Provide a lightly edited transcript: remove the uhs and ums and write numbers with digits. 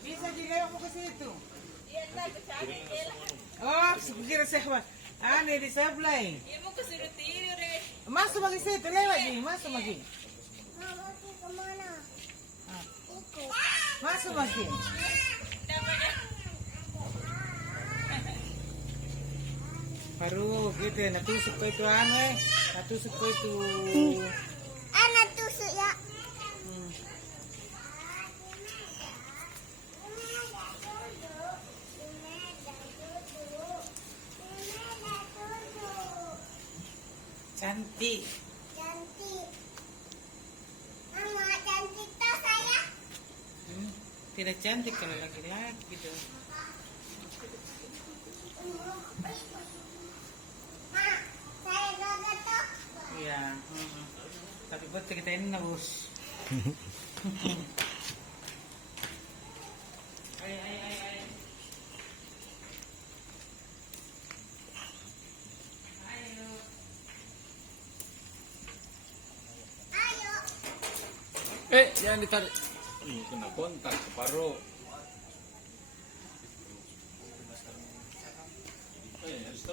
Bisa dilewat ke situ. Oh, kira saya di sebelah. Masuk lagi situ, lewat nih, masuk lagi. Masuk lagi. Baru gitu, natusuk ko itu natusuk ko itu. Natusuk ya. Cantik. Cantik. Mama cantik tak saya? Tidak cantik kalau laki-laki gitu. Saya gagal tuh. Iya. Tapi buat kita ini nabus. Ay. Ayo. Jangan ditarik. Kena kontak separuh.